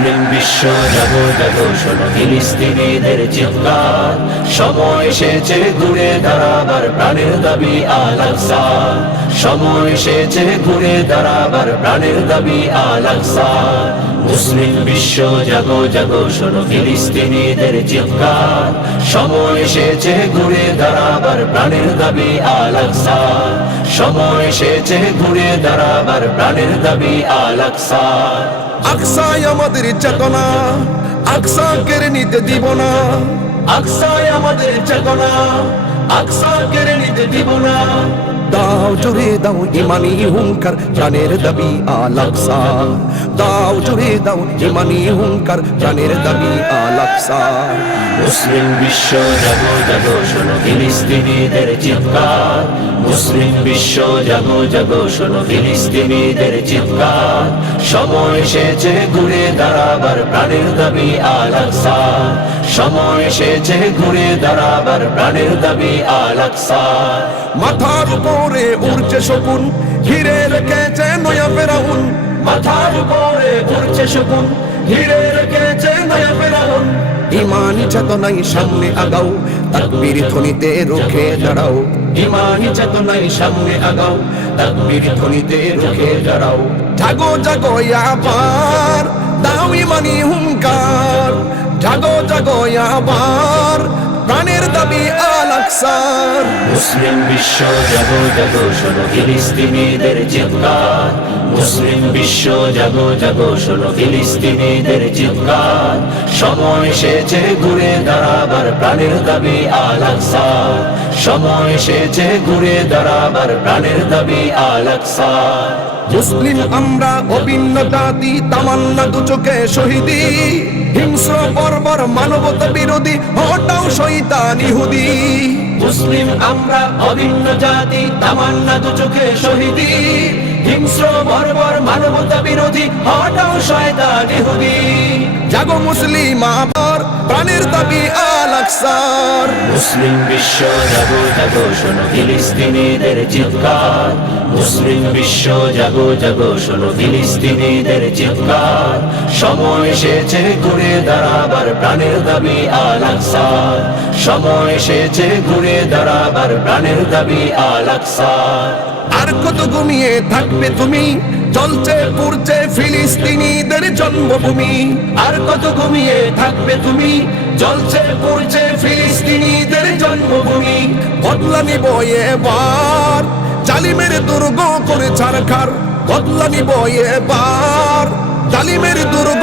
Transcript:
মুসলিম বিশ্ব jug jug শোনো ফিলিস্তিনিদের চিৎকার। সময় এসেছে ঘুরে দাঁড়াবার প্রাণের দাবি আলাকসা সময় এসেছে ঘুরে দাঁড়াবার প্রাণের দাবি আলাকসা মুসলিম বিশ্ব জগ জগ শোনো ফিলিস্তিনিদের চিৎকার। সময় এসেছে ঘুরে দাঁড়াবার প্রাণের দাবি আলাকসা সময় এসেছে ঘুরে দাঁড়াবার প্রাণের দাবি আলাকসা আকসাই আমাদের চেতনা আকসা কেড়ে নিতে দিব না। আকসায় আমাদের চেতনা আকসা কেড়ে নিতে দিব না দাও জোরে দাও ইমানি হুঙ্কার প্রাণের দাবি আলাকসা দাও জোরে দাও ইমানি হুঙ্কার প্রাণের দাবি আলাকসা মুসলিম বিশ্ব জাগ জাগ শোনো ফিলিস্তিনিদের চিৎকার। মুসলিম বিশ্ব জাগ জাগ শোনো ফিলিস্তিনিদের চিৎকার। সময় এসেছে ঘুরে দাঁড়াবার প্রাণের দাবি আলাকসা সময় এসেছে ঘুরে দাঁড়াবার প্রাণের দাবি আলাকসা মাথার উপরে উড়ছে শকুন ঘিরে রেখেছে নয়া ফেরাউন। মাথার উপরে উড়ছে শকুন ঘিরে ফেরাউন ইমানি চেতনাই সামনে আগাও তাকবীর ধ্বনিতে রুখে দাঁড়াও। ইমানি চেতনাই সামনে আগাও তাকবীর ধ্বনিতে রুখে দাঁড়াও। জাগো জাগো আবার দাও ইমানি হুঙ্কার। জাগো জাগো আবার প্রাণের দাবি আলাকসার মুসলিম বিশ্ব জাগো জাগো শোনো ফিলিস্তিনিদের চিৎকার। মুসলিম বিশ্ব জাগো জাগো শোনো ফিলিস্তিনিদের চিৎকার। সময় এসেছে ঘুরে দাঁড়াবার প্রাণের দাবি আলাকসা সময় এসেছে ঘুরে দাঁড়াবার প্রাণের দাবি আলাকসা মুসলিম আমরা অভিন্ন জাতি তামান্না দু চোখে শহীদি। হিংস্র বর্বর মানবতা বিরোধী হটাও শৈতান ইহুদি। মুসলিম আমরা অভিন্ন জাতি তামান্না দু চোখে শহীদি। হিংস্র বর্বর মানবতা বিরোধী হটাও শয়তান ইহুদি। জাগো মুসলিম আবার প্রাণের দাবি আলাকসার মুসলিম বিশ্ব জাগো জাগো, শোনো ফিলিস্তিনিদের চিৎকার। মুসলিম বিশ্ব জাগো জাগো, শোনো ফিলিস্তিনিদের চিৎকার। সময় এসেছে ঘুরে দাঁড়াবার, প্রাণের দাবি আলাকসা সময় এসেছে ঘুরে দাঁড়াবার, প্রাণের দাবি আলাকসা আর কত ঘুমিয়ে থাকবে তুমি? চলছে পুরছে ফিলিস্তিনিদের জন্মভূমি। আর কত ঘুমিয়ে থাকবে তুমি? জ্বলছে পুড়ছে ফিলিস্তিনিদের জন্মভূমি। বদলা নিব এবার। জালিমের দুর্গ করে ছাড়খার বদলা নিব এবার। জালিমের দুর্গ